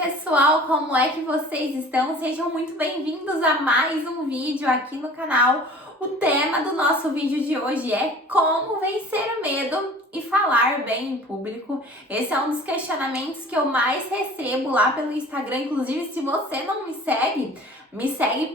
pessoal, como é que vocês estão? Sejam muito bem-vindos a mais um vídeo aqui no canal. O tema do nosso vídeo de hoje é como vencer o medo e falar bem em público. Esse é um dos questionamentos que eu mais recebo lá pelo Instagram. Inclusive, se você não me segue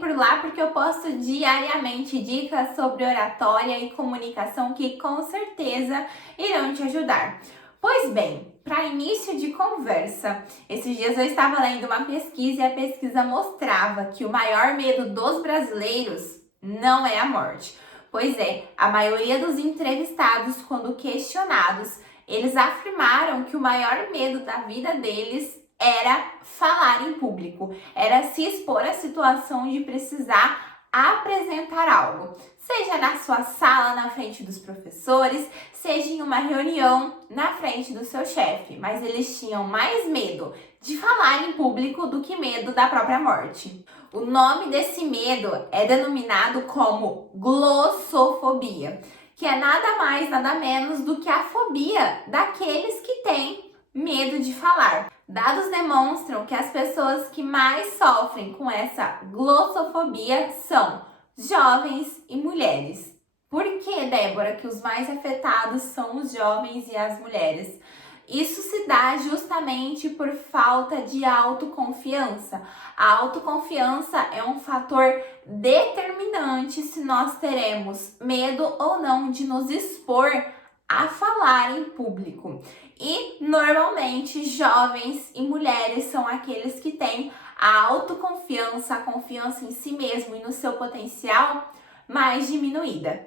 por lá porque eu posto diariamente dicas sobre oratória e comunicação que com certeza irão te ajudar. Pois bem, para início de conversa, esses dias eu estava lendo uma pesquisa e a pesquisa mostrava que o maior medo dos brasileiros não é a morte. Pois é, a maioria dos entrevistados, quando questionados, eles afirmaram que o maior medo da vida deles era falar em público, era se expor à situação de precisar apresentar algo, seja na sua sala, na frente dos professores, seja em uma reunião na frente do seu chefe, mas eles tinham mais medo de falar em público do que medo da própria morte. O nome desse medo é denominado como glossofobia, que é nada mais, nada menos do que a fobia daqueles que têm medo de falar. Dados demonstram que as pessoas que mais sofrem com essa glossofobia são jovens e mulheres. Por que, Débora, que os mais afetados são os jovens e as mulheres? Isso se dá justamente por falta de autoconfiança. A autoconfiança é um fator determinante se nós teremos medo ou não de nos expor a falar em público. E normalmente jovens e mulheres são aqueles que têm a autoconfiança, a confiança em si mesmo e no seu potencial mais diminuída.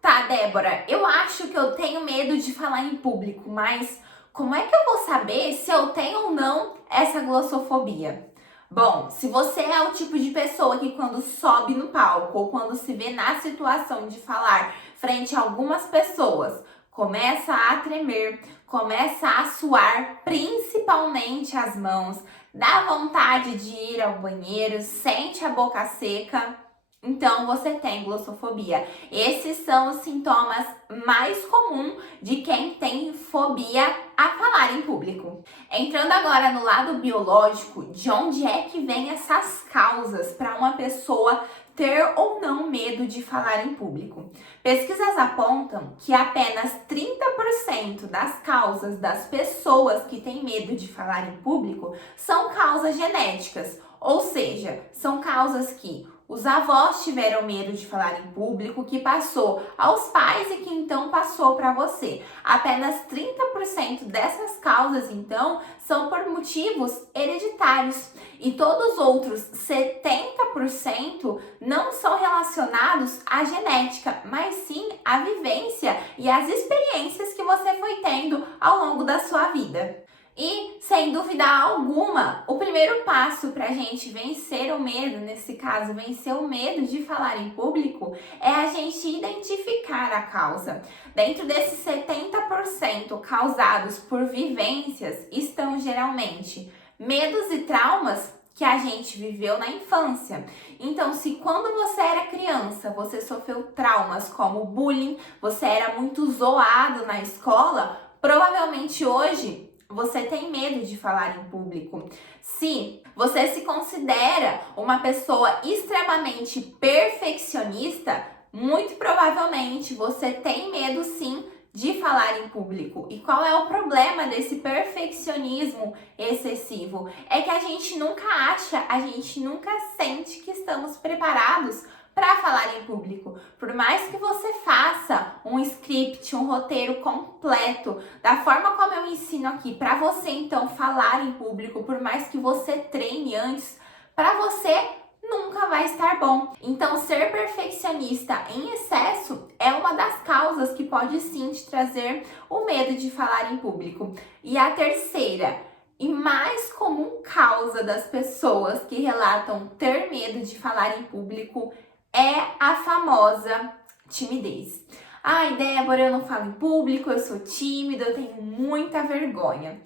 Tá, Débora, eu acho que eu tenho medo de falar em público, mas como é que eu vou saber se eu tenho ou não essa glossofobia? Bom, se você é o tipo de pessoa que quando sobe no palco ou quando se vê na situação de falar frente a algumas pessoas, começa a tremer, começa a suar, principalmente as mãos, dá vontade de ir ao banheiro, sente a boca seca, então você tem glossofobia. Esses são os sintomas mais comuns de quem tem fobia a falar em público. Entrando agora no lado biológico, de onde é que vem essas causas para uma pessoa ter ou não medo de falar em público? Pesquisas apontam que apenas 30% das causas das pessoas que têm medo de falar em público são causas genéticas, ou seja, são causas que os avós tiveram medo de falar em público, que passou aos pais e que então passou para você. Apenas 30% dessas causas, então, são por motivos hereditários. E todos os outros 70% não são relacionados à genética, mas sim à vivência e às experiências que você foi tendo ao longo da sua vida. E, sem dúvida alguma, o primeiro passo para a gente vencer o medo, nesse caso, vencer o medo de falar em público, é a gente identificar a causa. Dentro desses 70% causados por vivências, estão geralmente medos e traumas que a gente viveu na infância. Então, se quando você era criança, você sofreu traumas como bullying, você era muito zoado na escola, provavelmente hoje você tem medo de falar em público. Se você se considera uma pessoa extremamente perfeccionista, muito provavelmente você tem medo sim de falar em público. E qual é o problema desse perfeccionismo excessivo? É que a gente nunca acha, a gente nunca sente que estamos preparados para falar em público. Por mais que você faça um script, um roteiro completo, da forma como eu ensino aqui, para você então falar em público, por mais que você treine antes, para você nunca vai estar bom. Então, ser perfeccionista em excesso é uma das causas que pode sim te trazer o medo de falar em público. E a terceira e mais comum causa das pessoas que relatam ter medo de falar em público é a famosa timidez. Ai, Débora, eu não falo em público, eu sou tímida, eu tenho muita vergonha.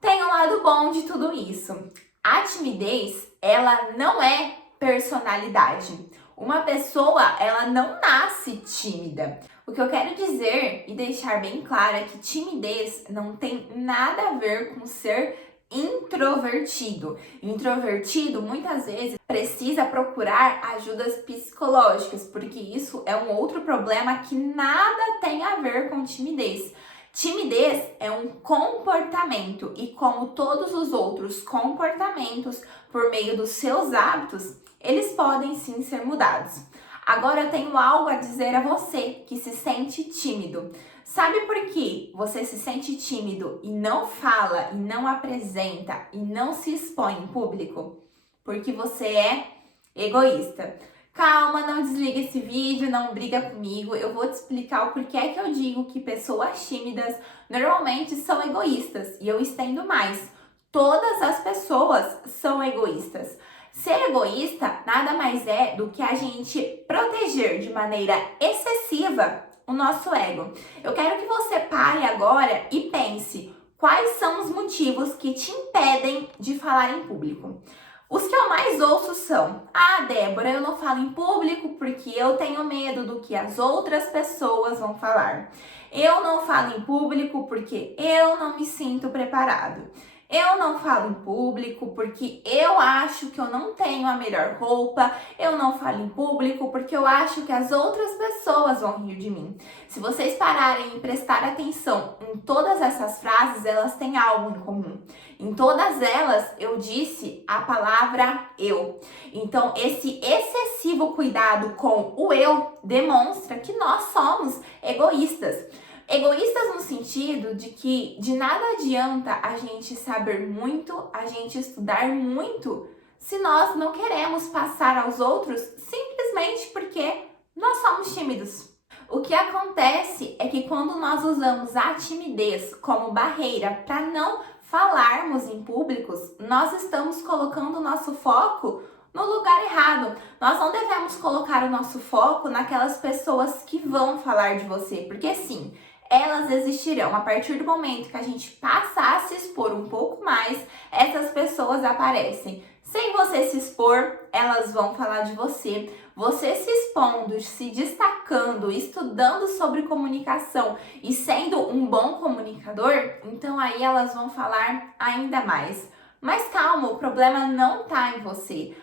Tem um lado bom de tudo isso. A timidez, ela não é personalidade. Uma pessoa, ela não nasce tímida. O que eu quero dizer e deixar bem claro é que timidez não tem nada a ver com ser introvertido. Introvertido muitas vezes precisa procurar ajudas psicológicas, porque isso é um outro problema que nada tem a ver com timidez. Timidez é um comportamento e, como todos os outros comportamentos, por meio dos seus hábitos, eles podem sim ser mudados. Agora eu tenho algo a dizer a você que se sente tímido. Sabe por que você se sente tímido e não fala, e não apresenta, e não se expõe em público? Porque você é egoísta. Calma, não desliga esse vídeo, não briga comigo. Eu vou te explicar o porquê que eu digo que pessoas tímidas normalmente são egoístas. E eu estendo mais. Todas as pessoas são egoístas. Ser egoísta nada mais é do que a gente proteger de maneira excessiva o nosso ego. Eu quero que você pare agora e pense quais são os motivos que te impedem de falar em público. Os que eu mais ouço são: Débora, eu não falo em público porque eu tenho medo do que as outras pessoas vão falar. Eu não falo em público porque eu não me sinto preparado. Eu não falo em público porque eu acho que eu não tenho a melhor roupa. Eu não falo em público porque eu acho que as outras pessoas vão rir de mim. Se vocês pararem e prestar atenção em todas essas frases, elas têm algo em comum. Em todas elas, eu disse a palavra eu. Então, esse excessivo cuidado com o eu demonstra que nós somos egoístas. Egoístas no sentido de que de nada adianta a gente saber muito, a gente estudar muito, se nós não queremos passar aos outros simplesmente porque nós somos tímidos. O que acontece é que quando nós usamos a timidez como barreira para não falarmos em públicos, nós estamos colocando o nosso foco no lugar errado. Nós não devemos colocar o nosso foco naquelas pessoas que vão falar de você, porque sim, elas existirão. A partir do momento que a gente passar a se expor um pouco mais, essas pessoas aparecem. Sem você se expor, elas vão falar de você. Você se expondo, se destacando, estudando sobre comunicação e sendo um bom comunicador, então aí elas vão falar ainda mais. Mas calma, o problema não está em você.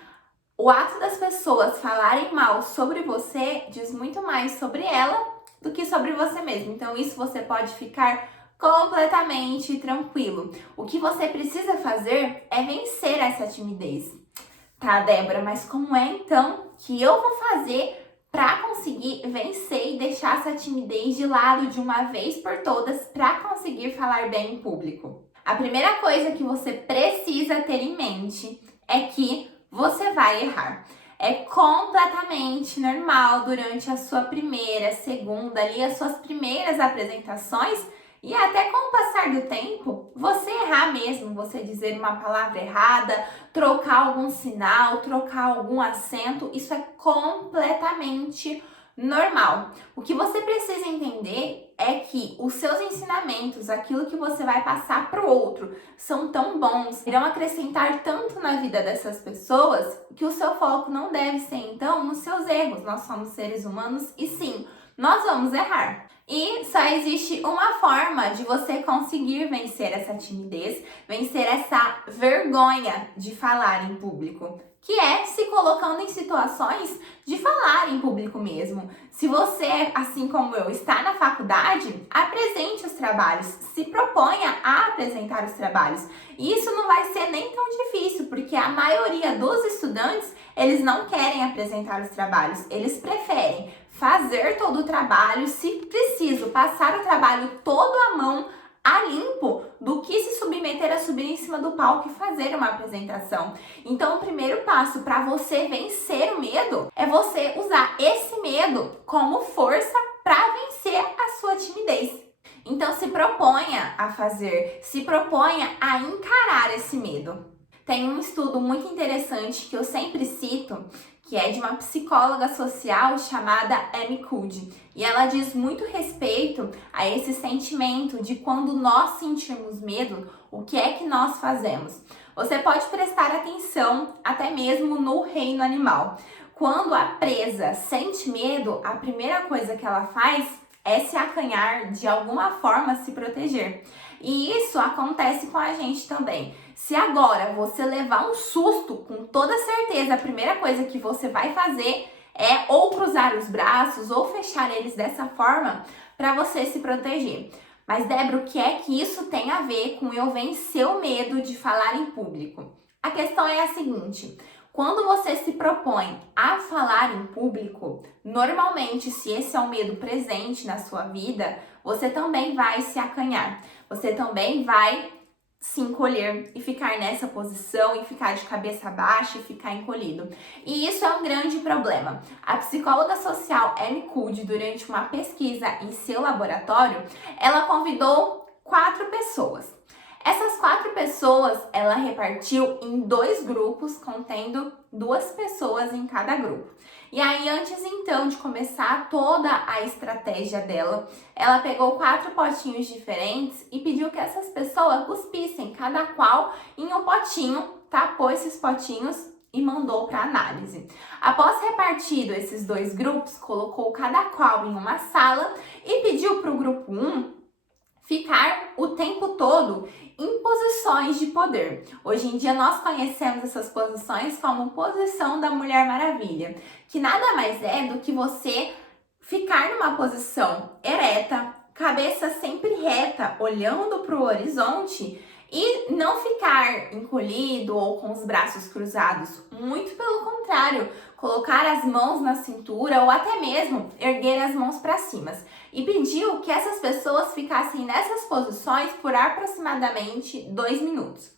O ato das pessoas falarem mal sobre você diz muito mais sobre ela do que sobre você mesmo. Então isso você pode ficar completamente tranquilo. O que você precisa fazer é vencer essa timidez. Tá, Débora, mas como é então que eu vou fazer para conseguir vencer e deixar essa timidez de lado de uma vez por todas para conseguir falar bem em público? A primeira coisa que você precisa ter em mente é que você vai errar. É completamente normal durante a sua primeira, segunda, ali as suas primeiras apresentações e até com o passar do tempo, você errar mesmo, você dizer uma palavra errada, trocar algum sinal, trocar algum acento, isso é completamente normal. O que você precisa entender é que os seus ensinamentos, aquilo que você vai passar para o outro, são tão bons, irão acrescentar tanto na vida dessas pessoas, que o seu foco não deve ser então nos seus erros. Nós somos seres humanos e sim, nós vamos errar. E só existe uma forma de você conseguir vencer essa timidez, vencer essa vergonha de falar em público, que é se colocando em situações de falar em público mesmo. Se você, assim como eu, está na faculdade, apresente os trabalhos, se proponha a apresentar os trabalhos. E isso não vai ser nem tão difícil, porque a maioria dos estudantes, eles não querem apresentar os trabalhos, eles preferem fazer todo o trabalho, se preciso, passar o trabalho todo à mão, a limpo, do que se submeter a subir em cima do palco e fazer uma apresentação. Então, o primeiro passo para você vencer o medo é você usar esse medo como força para vencer a sua timidez. Então, se proponha a fazer, se proponha a encarar esse medo. Tem um estudo muito interessante que eu sempre cito, que é de uma psicóloga social chamada Amy Cuddy. E ela diz muito respeito a esse sentimento de quando nós sentirmos medo, o que é que nós fazemos. Você pode prestar atenção até mesmo no reino animal. Quando a presa sente medo, a primeira coisa que ela faz é se acanhar, de alguma forma se proteger. E isso acontece com a gente também. Se agora você levar um susto, com toda certeza, a primeira coisa que você vai fazer é ou cruzar os braços ou fechar eles dessa forma para você se proteger. Mas, Débora, o que é que isso tem a ver com eu vencer o medo de falar em público? A questão é a seguinte: quando você se propõe a falar em público, normalmente, se esse é um medo presente na sua vida, você também vai se acanhar. Você também vai se encolher e ficar nessa posição e ficar de cabeça baixa e ficar encolhido. E isso é um grande problema. A psicóloga social Amy Cuddy, durante uma pesquisa em seu laboratório, ela convidou 4 pessoas. Essas 4 pessoas, ela repartiu em 2 grupos, contendo 2 pessoas em cada grupo. E aí, antes então de começar toda a estratégia dela, ela pegou 4 potinhos diferentes e pediu que essas pessoas cuspissem, cada qual em um potinho, tapou esses potinhos e mandou para análise. Após repartido esses 2 grupos, colocou cada qual em uma sala e pediu para o grupo 1 ficar o tempo todo em posições de poder. Hoje em dia nós conhecemos essas posições como posição da Mulher Maravilha, que nada mais é do que você ficar numa posição ereta, cabeça sempre reta, olhando para o horizonte e não ficar encolhido ou com os braços cruzados. Muito pelo contrário, colocar as mãos na cintura ou até mesmo erguer as mãos para cima. E pediu que essas pessoas ficassem nessas posições por aproximadamente 2 minutos.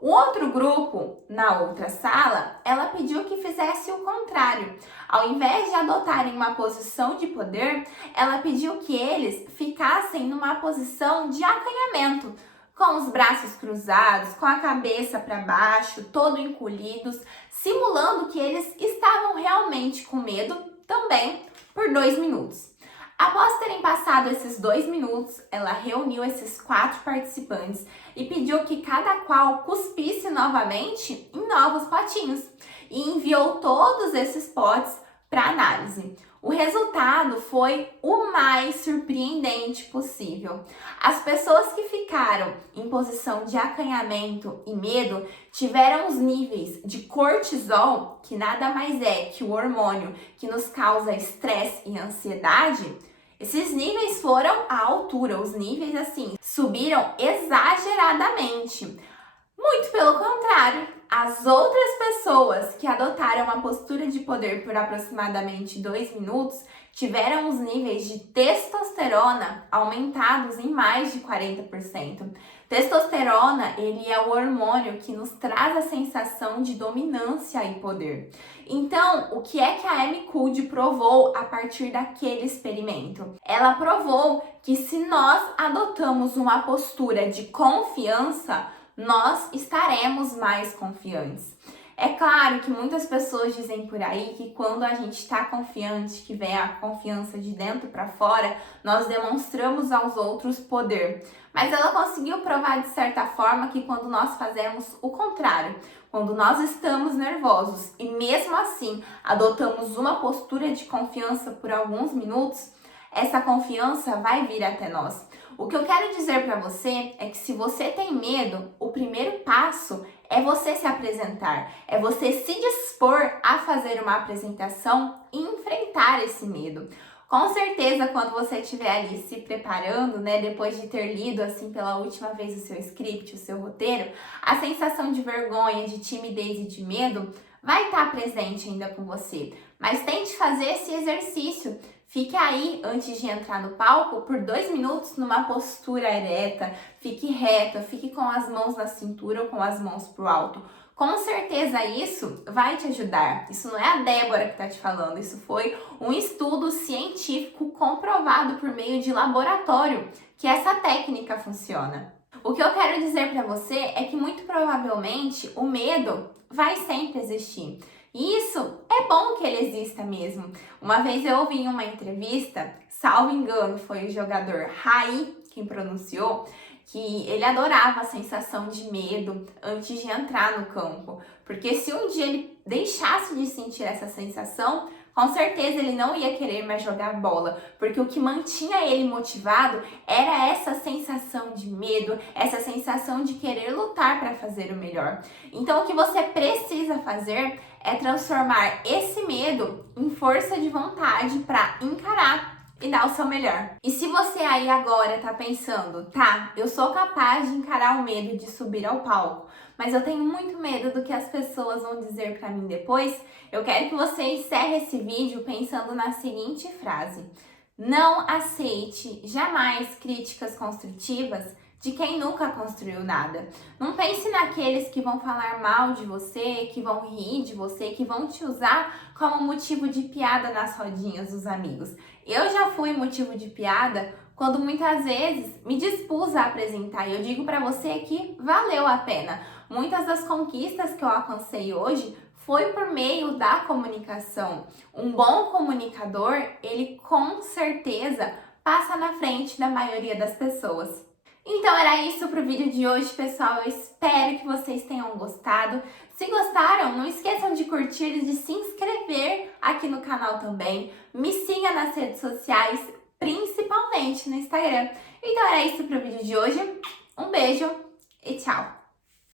O outro grupo, na outra sala, ela pediu que fizesse o contrário. Ao invés de adotarem uma posição de poder, ela pediu que eles ficassem numa posição de acanhamento, com os braços cruzados, com a cabeça para baixo, todo encolhidos, simulando que eles estavam realmente com medo também por 2 minutos. Após terem passado esses 2 minutos, ela reuniu esses 4 participantes e pediu que cada qual cuspisse novamente em novos potinhos e enviou todos esses potes para análise. O resultado foi o mais surpreendente possível. As pessoas que ficaram em posição de acanhamento e medo tiveram os níveis de cortisol, que nada mais é que o hormônio que nos causa estresse e ansiedade. Esses níveis foram à altura, os níveis assim subiram exageradamente. Muito pelo contrário, as outras pessoas que adotaram uma postura de poder por aproximadamente 2 minutos tiveram os níveis de testosterona aumentados em mais de 40%. Testosterona, ele é o hormônio que nos traz a sensação de dominância e poder. Então, o que é que a Amy Cuddy provou a partir daquele experimento? Ela provou que se nós adotamos uma postura de confiança, nós estaremos mais confiantes. É claro que muitas pessoas dizem por aí que quando a gente está confiante, que vem a confiança de dentro para fora, nós demonstramos aos outros poder. Mas ela conseguiu provar de certa forma que quando nós fazemos o contrário, quando nós estamos nervosos e mesmo assim adotamos uma postura de confiança por alguns minutos, essa confiança vai vir até nós. O que eu quero dizer para você é que se você tem medo, o primeiro passo é você se apresentar, é você se dispor a fazer uma apresentação e enfrentar esse medo. Com certeza, quando você estiver ali se preparando, né, depois de ter lido assim pela última vez o seu script, o seu roteiro, a sensação de vergonha, de timidez e de medo vai estar presente ainda com você. Mas tente fazer esse exercício. Fique aí, antes de entrar no palco, por 2 minutos numa postura ereta, fique reta, fique com as mãos na cintura ou com as mãos pro alto. Com certeza isso vai te ajudar. Isso não é a Débora que está te falando, isso foi um estudo científico comprovado por meio de laboratório que essa técnica funciona. O que eu quero dizer para você é que muito provavelmente o medo vai sempre existir. E isso é bom que ele exista mesmo. Uma vez eu ouvi em uma entrevista, salvo engano, foi o jogador Raí quem pronunciou, que ele adorava a sensação de medo antes de entrar no campo. Porque se um dia ele deixasse de sentir essa sensação, com certeza ele não ia querer mais jogar bola, porque o que mantinha ele motivado era essa sensação de medo, essa sensação de querer lutar para fazer o melhor. Então o que você precisa fazer é transformar esse medo em força de vontade para encarar e dar o seu melhor. E se você aí agora tá pensando, tá, eu sou capaz de encarar o medo de subir ao palco, mas eu tenho muito medo do que as pessoas vão dizer pra mim depois, eu quero que você encerre esse vídeo pensando na seguinte frase: não aceite jamais críticas construtivas de quem nunca construiu nada. Não pense naqueles que vão falar mal de você, que vão rir de você, que vão te usar como motivo de piada nas rodinhas dos amigos. Eu já fui motivo de piada quando muitas vezes me dispus a apresentar, e eu digo pra você que valeu a pena. Muitas das conquistas que eu alcancei hoje foi por meio da comunicação. Um bom comunicador, ele com certeza passa na frente da maioria das pessoas. Então era isso pro vídeo de hoje, pessoal. Eu espero que vocês tenham gostado. Se gostaram, não esqueçam de curtir e de se inscrever aqui no canal também. Me siga nas redes sociais, principalmente no Instagram. Então era isso pro vídeo de hoje. Um beijo e tchau!